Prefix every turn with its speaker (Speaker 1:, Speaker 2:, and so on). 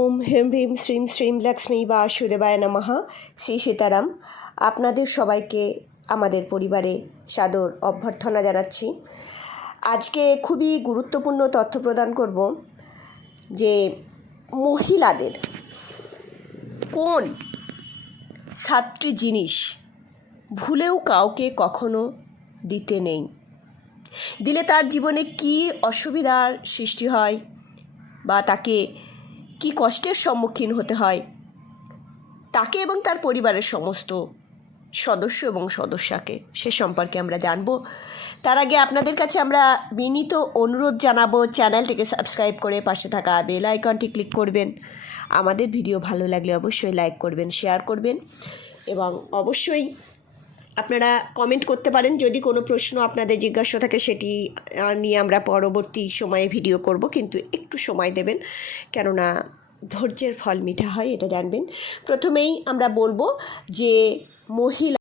Speaker 1: ওম হেম ভীম শ্রীম শ্রীম লক্ষ্মী বাসুদেবায় নমঃ শ্রী সীতারাম। আপনাদের সবাইকে আমাদের পরিবারে সাদর অভ্যর্থনা জানাচ্ছি। আজকে খুবই গুরুত্বপূর্ণ তথ্য প্রদান করব যে মহিলাদের কোন সাতটি জিনিস ভুলেও কাউকে কখনো দিতে নেই। দিলে তার জীবনে কি অসুবিধার সৃষ্টি হয় বা তাকে কি কষ্টের সম্মুখীন হতে হয়। তাকে এবং তার পরিবারের সমস্ত সদস্য এবং সদস্যাকে সে সম্পর্কে আমরা জানব। তার আগে আপনাদের কাছে আমরা বিনীত অনুরোধ জানাব, চ্যানেলটিকে সাবস্ক্রাইব করে পাশে থাকা বেল আইকনটি ক্লিক করবেন। আমাদের ভিডিও ভালো লাগলে অবশ্যই লাইক করবেন, শেয়ার করবেন এবং অবশ্যই আপনারা কমেন্ট করতে পারেন। যদি কোনো প্রশ্ন আপনাদের জিজ্ঞাসা থাকে, সেটি নিয়ে আমরা পরবর্তী সময়ে ভিডিও করব। কিন্তু একটু সময় দেবেন। কেননা ধৈর্যের ফল মিঠা হয়, এটা জানবেন। প্রথমেই আমরা বলব
Speaker 2: যে মহিলা